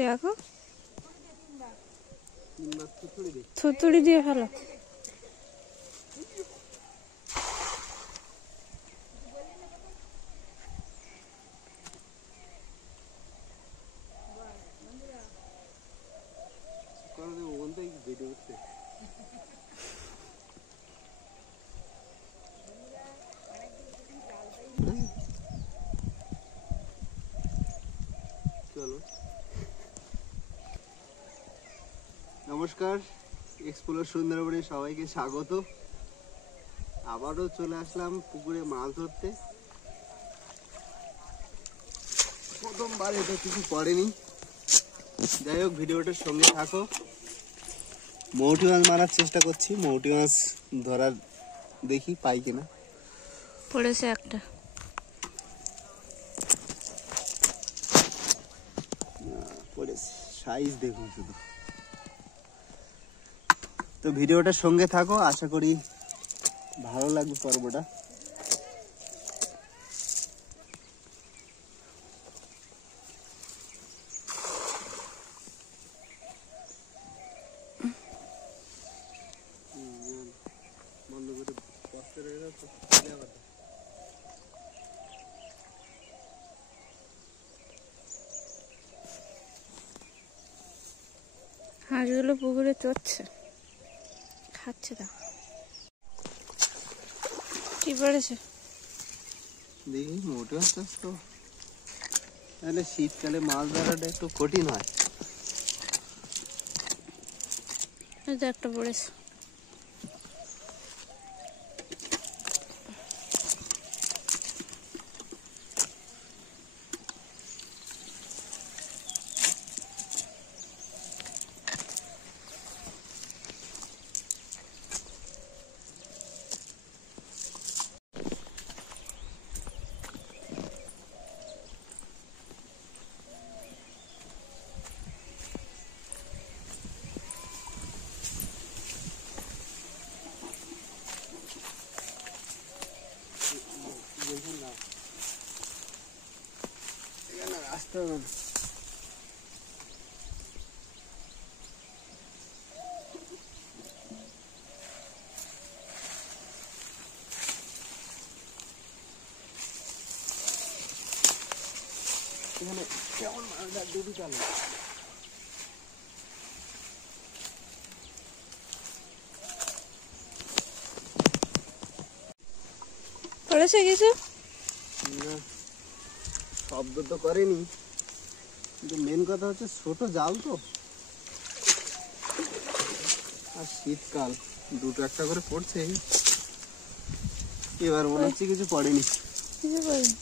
দেখো থুতুড়ি দিয়ে ফেলো। নমস্কার, এক্সপ্লোর সুন্দরবনে সবাইকে স্বাগত। আবারও চলে আসলাম পুকুরে মাছ ধরতে। প্রথমবার এটা কিছু পড়েনি, যাই হোক ভিডিওটার সঙ্গে থাকো। মৌটি মাছ মারার চেষ্টা করছি, মৌটি মাছ ধরার দেখি পাই কিনা। পড়েছে একটা, পড়েছে, সাইজ দেখুন শুধু। তো ভিডিওটার সঙ্গে থাকো, আশা করি ভালো লাগবে পর্বটা। হাঁসগুলো পুকুরে চড়ছে, খাচ্ছে। দাও কি পড়েছে দেখি মোটে আস্তে আস্তে। তাহলে শীতকালে মাছ ধরাটা একটু কঠিন হয়। একটা পড়েছে। এখানে কেমন মাছটা ডুবি গেল। পড়েছে কিছু? না, শব্দ তো করেনি, কিন্তু মেন কথা হচ্ছে ছোট জাল তো, আর শীতকাল দুটো একটা করে পড়ছে। এবার মনে হচ্ছে কিছু পড়েনি। কিছু পড়েনি।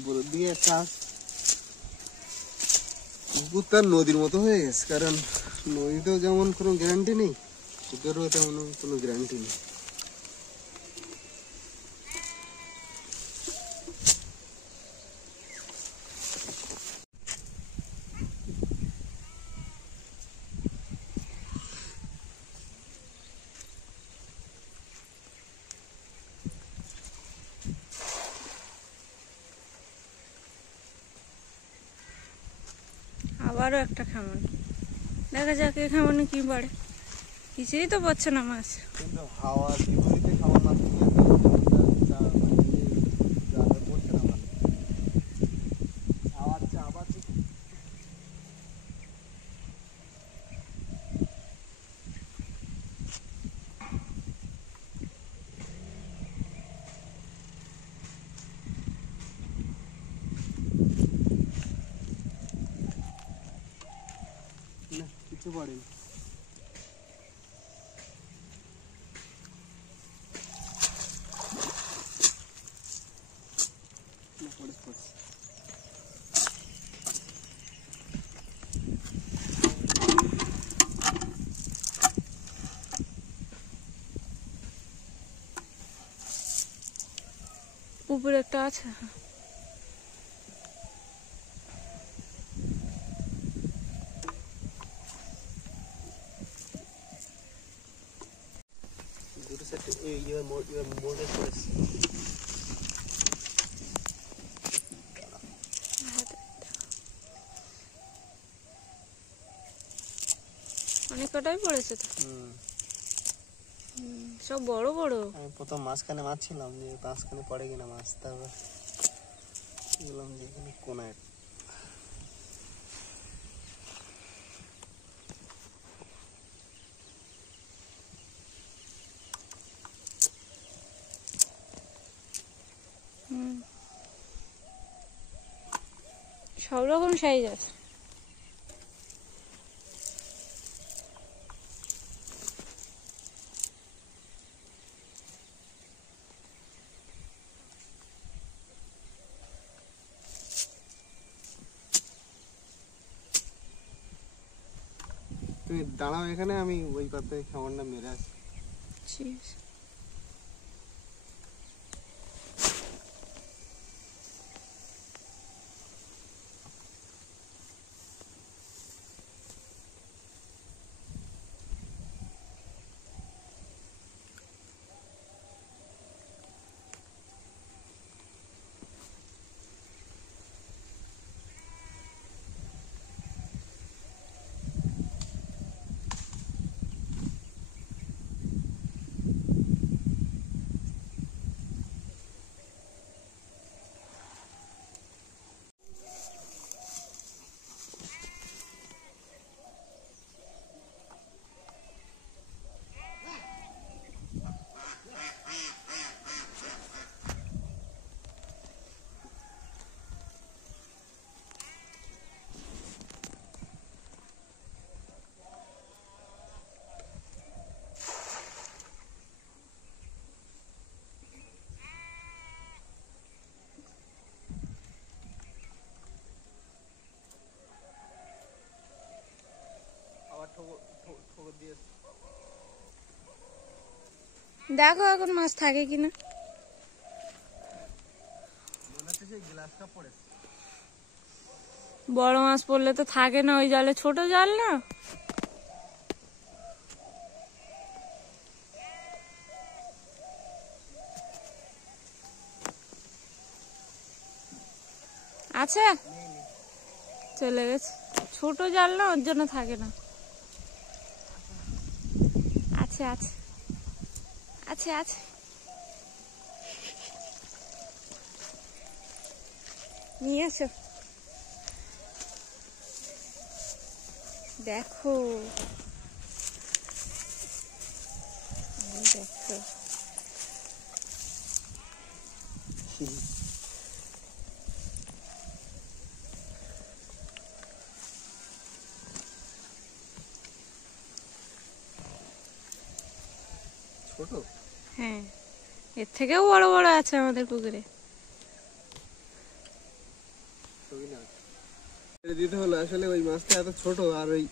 উপরের দিকে একটা পুকুর তার নদীর মতো হয়ে গেছে, কারণ নদীতেও যেমন কোনো গ্যারান্টি নেই, পুকুরেও তেমন কোনো গ্যারান্টি নেই। আবারও একটা খামন, দেখা যাক এই খামনে কি পড়ে। কিছুই তো পড়ছে না মাছ। কিন্তু হাওয়ার বিপরীতে খাওয়ার মাছ পড়ছে না। আবার কিছু পড়েনি। উপরে একটা আছে। দুটো সেট ইয়ে মোড়ে পড়েছে। কটাই পড়েছে তো। সব বড় বড়। আমি প্রথম মাঝখানে মারছিলাম যে মাঝখানে পড়ে কিনা মাছ, তারপর বললাম যে এখানে কোনায়। সব রকম সাইজ আছে। তুমি দাঁড়াও এখানে, আমি ওই পাতায় খাবারটা মেরে আসি। ঠিক আছে। দেখো এখন মাছ থাকে কিনা। বড় মাছ পড়লে তো থাকে না ওই জালে, ছোট জাল না। আছে, চলে গেছে। ছোট জাল না, ওর জন্য থাকে না। আছে আছে আছে আছে। নিয়ে এসো, দেখো দেখো। ছোট? হ্যাঁ, এর থেকেও বড় বড় আছে আমাদের পুকুরে। দিতে হলো আসলে ওই মাছটা এত ছোট, আর ওই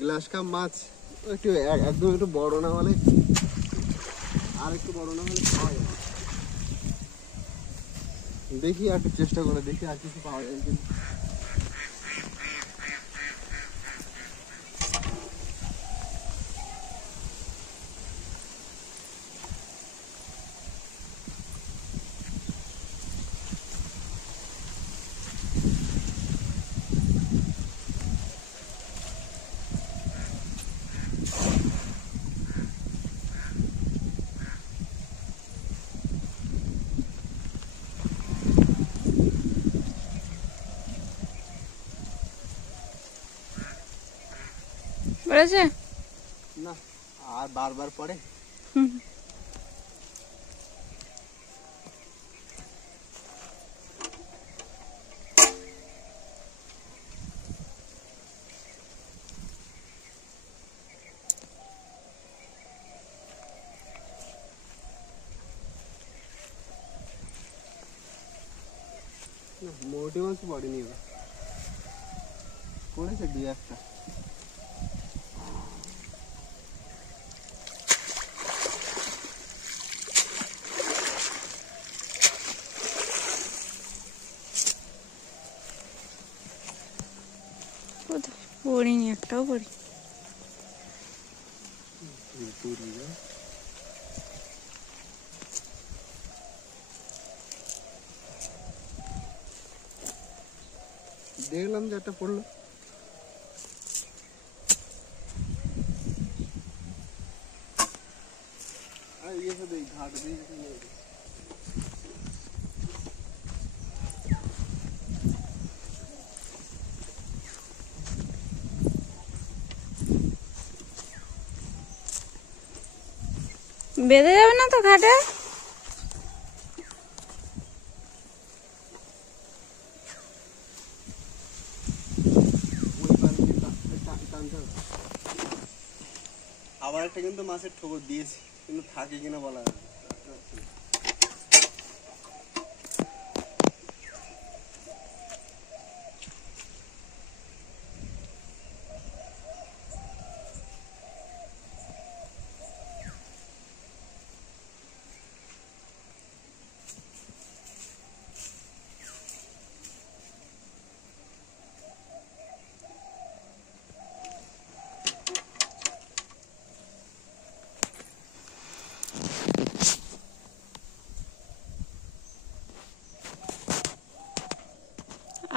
গ্লাস কাপ মাছ একটু একদম একটু বড় না হলে, আর একটু বড় না হলে পাওয়া যাবে। দেখি আর একটু চেষ্টা করে দেখি আর কিছু পাওয়া যায় কিনা। পড়েছে না, আর বারবার পড়ে। মোটে মাছ পড়েনি, এবার পড়েছে দুই একটা। পড়িনি, একটাও পড়ি। দেখলাম যে একটা পড়লো। এসে দেই ঘাট দিয়ে এসে নিয়ে যাই। বেঁধে যাবে না তো ঘাটে? আবার একটা কিন্তু মাছের ঠোকর দিয়েছি, কিন্তু থাকে কিনা বলা যায় না।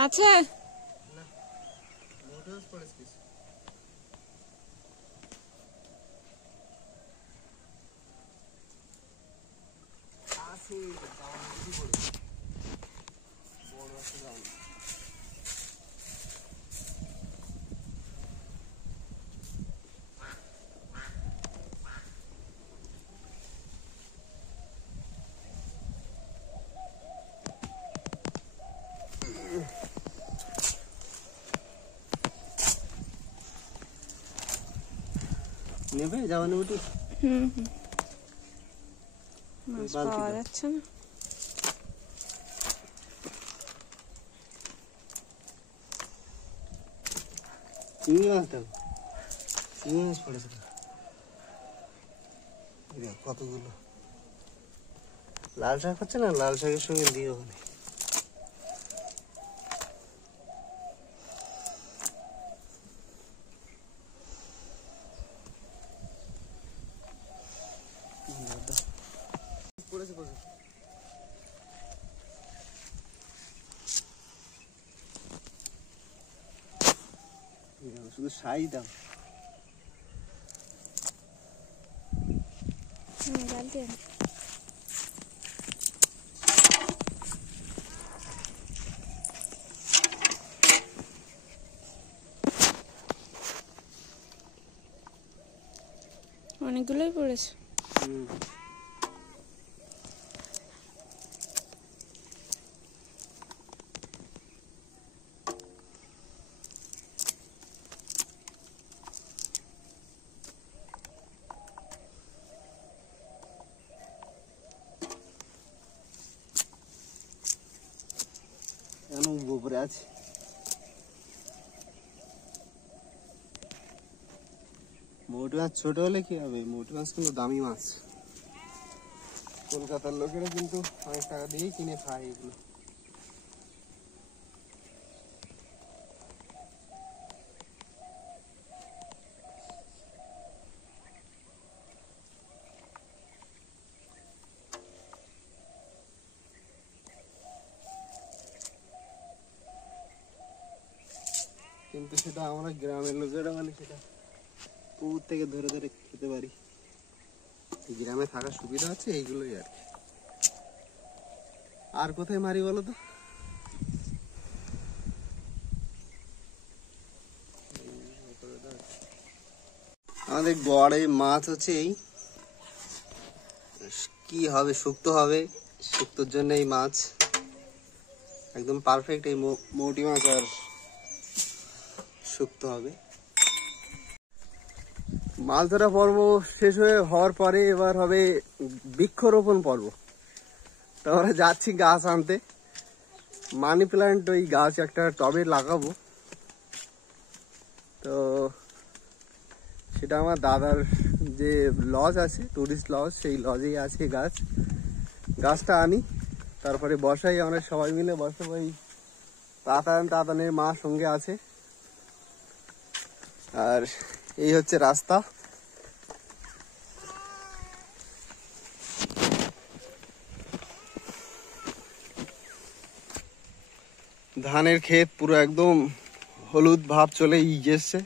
আছে নেবে যাওয়া নেবে তো। মাছ পাওয়া যাচ্ছে না। চিংড়ি মাছ দাও, চিংড়ি মাছ পড়েছে কতগুলো। লাল শাক হচ্ছে না, লাল শাকের সঙ্গে দিয়ে ওখানে শুধু সাই দাও। বালতি আন। অনেকগুলোই পড়েছে। উপরে আছে মোটি মাছ। ছোট হলে কি হবে, মোটি মাছ কিন্তু দামি মাছ। কলকাতার লোকেরা কিন্তু অনেক টাকা দিয়ে কিনে খায় এগুলো। কিন্তু সেটা আমরা গ্রামের লোকেরা মানে সেটা পুকুর থেকে ধরে ধরে খেতে পারি। গ্রামে থাকার সুবিধা আছে এইগুলোই আর কি। আর কোথায় মারি বলো তো? আমাদের গড়ে মাছ হচ্ছে এই কি হবে, শুক্তো হবে। শুক্তোর জন্য এই মাছ একদম পারফেক্ট। এই মোটি মাছ আর শুক্তো হবে। মাছ ধরা পর্ব শেষ হওয়ার পরে এবার হবে বৃক্ষরোপণ পর্ব। তো আমরা যাচ্ছি গাছ আনতে। মানি প্ল্যান্ট ওই গাছ একটা টবে লাগাবো। তো সেটা আমার দাদার যে লজ আছে, টুরিস্ট লজ, সেই লজেই আছে গাছটা আনি, তারপরে বসাই। আমরা সবাই মিলে বসাবো। এই তাতানের মা সঙ্গে আছে। আর এই হচ্ছে রাস্তা। ধানের ক্ষেত পুরো একদম হলুদ ভাব চলে এসছে।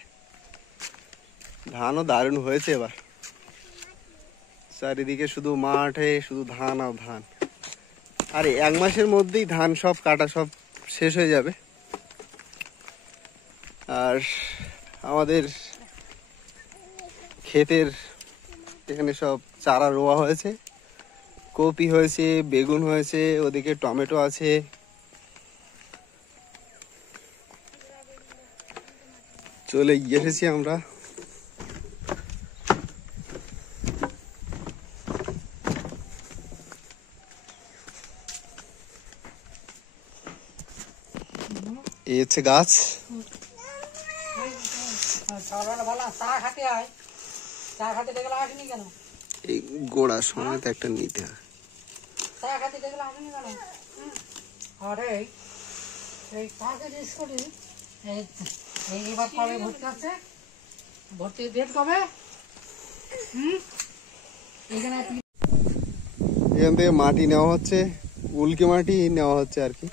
ধানও দারুণ হয়েছে এবার। চারিদিকে শুধু মাঠে শুধু ধান আর ধান। আর 1 মাসের মধ্যেই ধান সব কাটা সব শেষ হয়ে যাবে। আর আমাদের ক্ষেতের এখানে সব চারা রোয়া হয়েছে, কপি হয়েছে, বেগুন হয়েছে, ওদিকে টমেটো আছে। চলে এসেছি আমরা। এই হচ্ছে গাছ। এই গোড়া সমেত একটা নিতে হয়। এখান থেকে মাটি নেওয়া হচ্ছে, উল্কি মাটি নেওয়া হচ্ছে আর কি।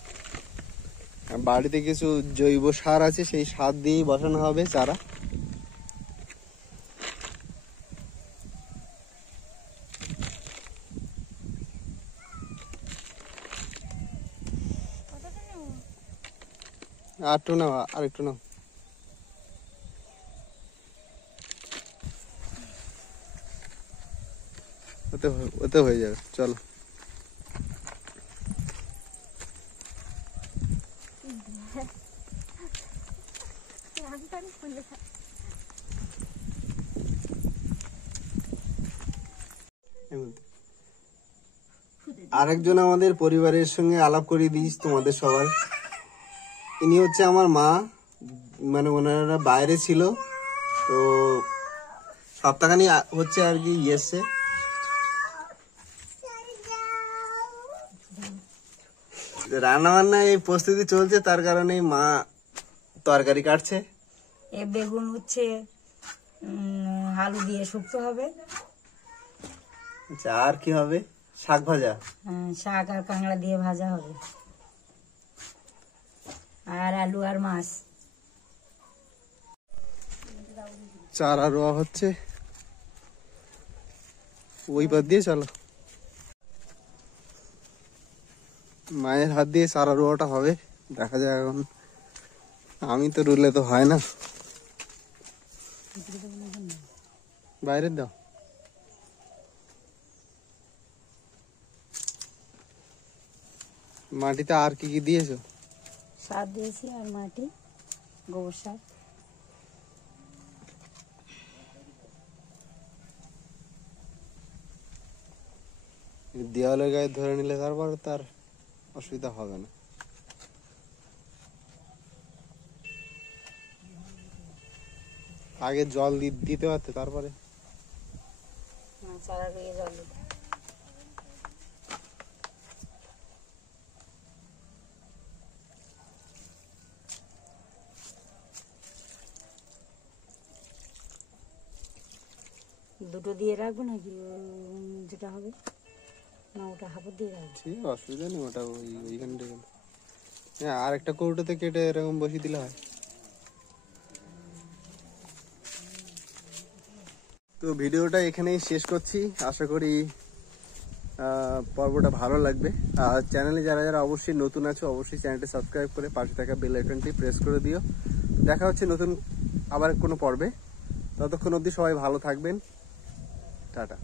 বাড়িতে কিছু জৈব সার আছে, সেই সার দিয়েই বসানো হবে চারা। আরেকটু নাও, আরেকটু নাও। ওতে হয়ে যাবে, চলো। আরেকজন আমাদের পরিবারের সঙ্গে আলাপ করিয়ে দিস তোমাদের সবার। ইনি হচ্ছে আমার মা, মানে ওনারা বাইরে ছিল, তো সপ্তাহখানি হচ্ছে আর কি এসছে। রান্না বান্না এই প্রস্তুতি চলছে, তার কারণে মা তরকারি কাটছে। এ বেগুন হচ্ছে আলু দিয়ে শুক্তো হবে। আচ্ছা, আর কি হবে? শাক ভাজা। শাক আর কাঁকড়া দিয়ে ভাজা হবে, আর আলু আর মাছ। চারা রোয়া হচ্ছে, ওই বাদ দিয়ে চলো। মায়ের হাত দিয়ে চারা রোয়াটা হবে, দেখা যায় এখন। আমি তো রুলে তো হয় না। বাইরে দাও। মাটিতে আর কি কি দিয়েছো? সার দিয়েছি আর মাটি, গোবর সার। দেওয়ালের গায়ে ধরে নিলে তারপর তার অসুবিধা হবে না। আগে জল দিতে পারতে, তারপরে চারা রুইয়ে জল দিতে। দুটো দিয়ে রাখবো নাকি যেটা হবে না, ওটা হাফ দিয়ে রাখবো। ঠিক, অসুবিধা নেই, ওটা ওইখানে রেখে। হ্যাঁ, আর একটা কৌটোতে কেটে এরকম বসিয়ে দিলে হয়। তো ভিডিওটা এখানেই শেষ করছি। আশা করি পর্বটা ভালো লাগবে। আর চ্যানেলে যারা যারা অবশ্যই নতুন আছো, অবশ্যই চ্যানেলটি সাবস্ক্রাইব করে পাশে থাকা বেল আইকনটি প্রেস করে দিও। দেখা হচ্ছে নতুন আবার কোনো পর্বে। ততক্ষণ অবধি সবাই ভালো থাকবেন। টাটা।